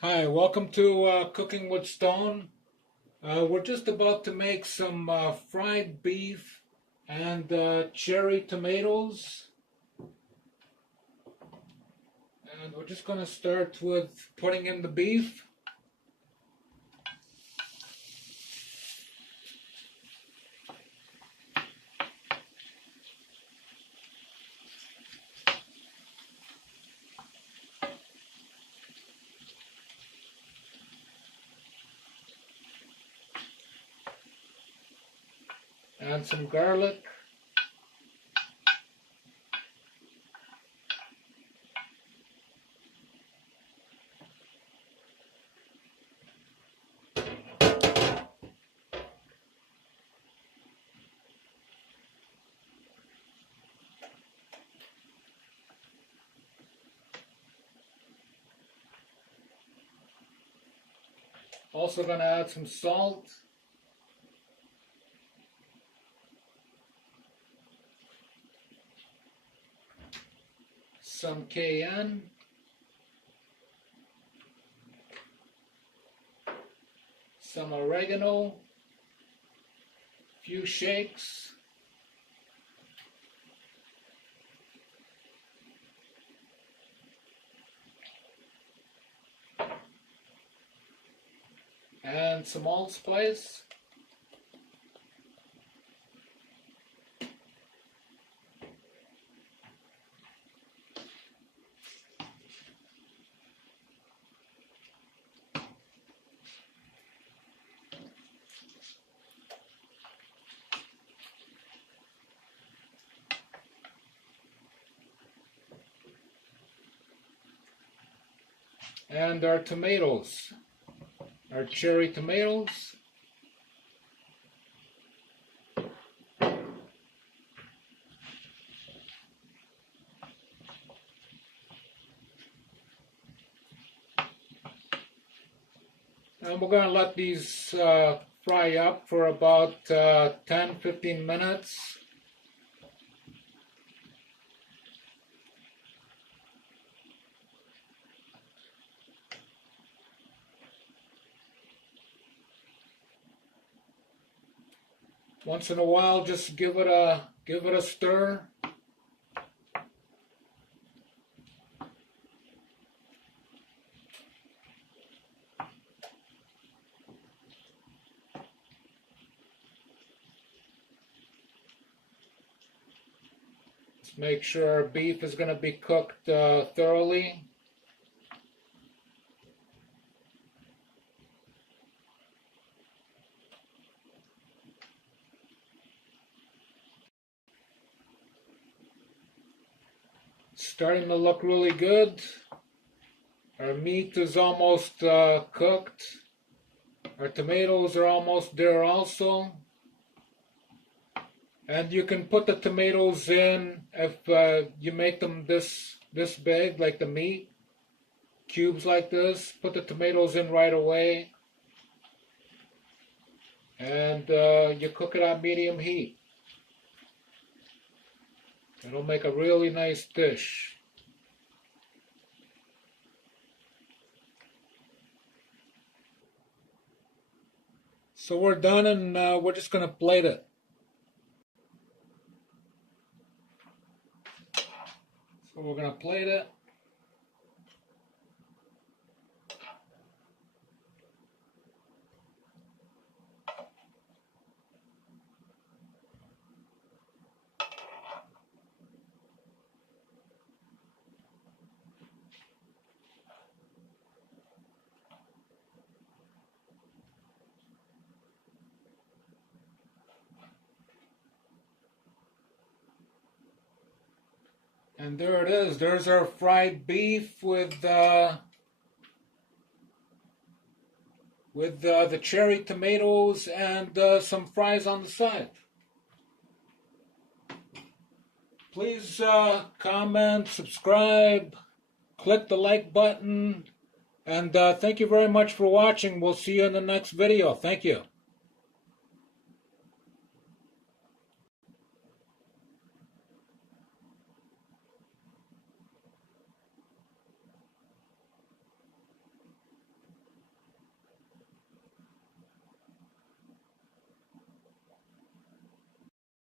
Hi, welcome to Cooking with Stone. We're just about to make some fried beef and cherry tomatoes. And we're just going to start with putting in the beef. Add some garlic. Also going to add some salt. Some cayenne. Some oregano. Few shakes. And some allspice. And our tomatoes, our cherry tomatoes. And we're going to let these fry up for about 10-15 minutes. Once in a while, just give it a stir. Just make sure our beef is going to be cooked thoroughly. Starting to look really good. Our meat is almost cooked. Our tomatoes are almost there also. And you can put the tomatoes in if you make them this big, like the meat, cubes like this. Put the tomatoes in right away. And you cook it on medium heat. It'll make a really nice dish. So we're done, and we're just going to plate it. So we're going to plate it. And there it is. There's our fried beef with the cherry tomatoes and some fries on the side. Please comment, subscribe, click the like button, and thank you very much for watching. We'll see you in the next video. Thank you.